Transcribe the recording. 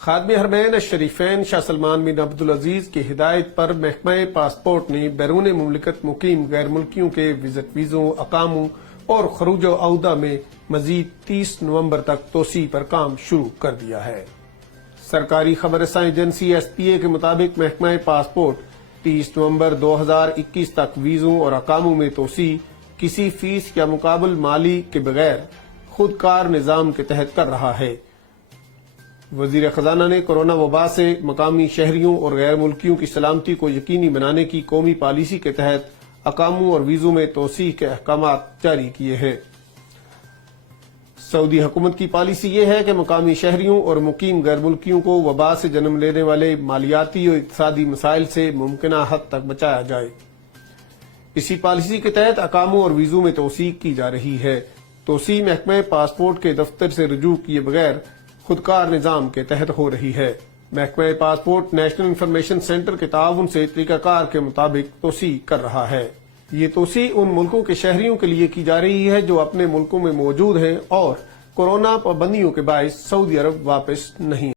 خادم حرمین الشریفین شاہ سلمان بن عبدالعزیز کی ہدایت پر محکمہ پاسپورٹ نے بیرون مملکت مقیم غیر ملکیوں کے وزٹ ویزوں، اقاموں اور خروج و عودہ میں مزید 30 نومبر تک توسیع پر کام شروع کر دیا ہے۔ سرکاری خبر رساں ایجنسی ایس پی اے کے مطابق محکمہ پاسپورٹ 30 نومبر 2021 تک ویزوں اور اقاموں میں توسیع کسی فیس یا مقابل مالی کے بغیر خود کار نظام کے تحت کر رہا ہے۔ وزیر خزانہ نے کورونا وبا سے مقامی شہریوں اور غیر ملکیوں کی سلامتی کو یقینی بنانے کی قومی پالیسی کے تحت اقاموں اور ویزوں میں توسیع کے احکامات جاری کیے ہیں۔ سعودی حکومت کی پالیسی یہ ہے کہ مقامی شہریوں اور مقیم غیر ملکیوں کو وبا سے جنم لینے والے مالیاتی اور اقتصادی مسائل سے ممکنہ حد تک بچایا جائے۔ اسی پالیسی کے تحت اقاموں اور ویزوں میں توسیع کی جا رہی ہے۔ توسیع محکمہ پاسپورٹ کے دفتر سے رجوع کیے بغیر خودکار نظام کے تحت ہو رہی ہے۔ محکمہ پاسپورٹ نیشنل انفارمیشن سینٹر کے تعاون سے طریقہ کار کے مطابق توسیع کر رہا ہے۔ یہ توسیع ان ملکوں کے شہریوں کے لیے کی جا رہی ہے جو اپنے ملکوں میں موجود ہیں اور کورونا پابندیوں کے باعث سعودی عرب واپس نہیں